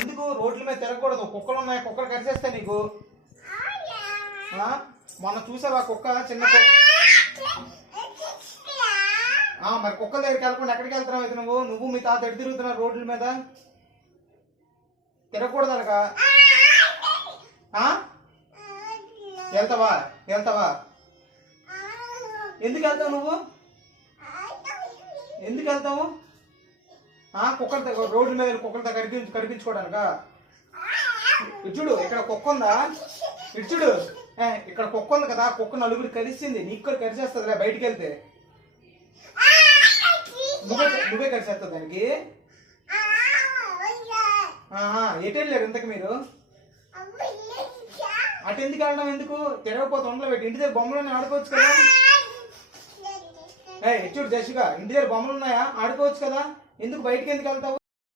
ఎందుకు రోడ్ల మీద తిరగకూడదు? కుక్కలు ఉన్నాయి, కుక్కలు కరిచేస్తాయి నీకు. మొన్న చూసావా కుక్క, చిన్న మరి కుక్కల దగ్గరికి వెళ్ళకుండా ఎక్కడికి వెళ్తున్నావు అయితే నువ్వు మీ తాత ఎటు తిరుగుతున్నావు రోడ్ల మీద? తిరగకూడదు అనగా. వెళ్తావా? ఎందుకు వెళ్తావు నువ్వు? ఎందుకు వెళ్తావు? కుక్కలతో రోడ్ల మీద కుక్కలతో కనిపించుకోవడానికా? ఇచ్చుడు ఇక్కడ కుక్క ఉందా? ఇచ్చుడు ఇక్కడ కుక్క ఉంది కదా, కుక్క నలుగురు కలిసింది, నీకు కూడా కరిచేస్తుందిలే బయటికి వెళ్తే. నువ్వే కరిచేస్తావు దానికి. ఎటు వెళ్ళారు ఇంతకు మీరు? అటు ఎందుకు వెళ్ళడం? ఎందుకు తిరగపోతే ఉండలో పెట్టి ఇంటి దగ్గర బొమ్మలు ఆడుకోవచ్చు కదా. ఇచ్చుడు జషిగా ఇంటి దగ్గర బొమ్మలు ఉన్నాయా? ఆడుకోవచ్చు కదా. ఎందుకు బయటికి ఎందుకు వెళ్తావు?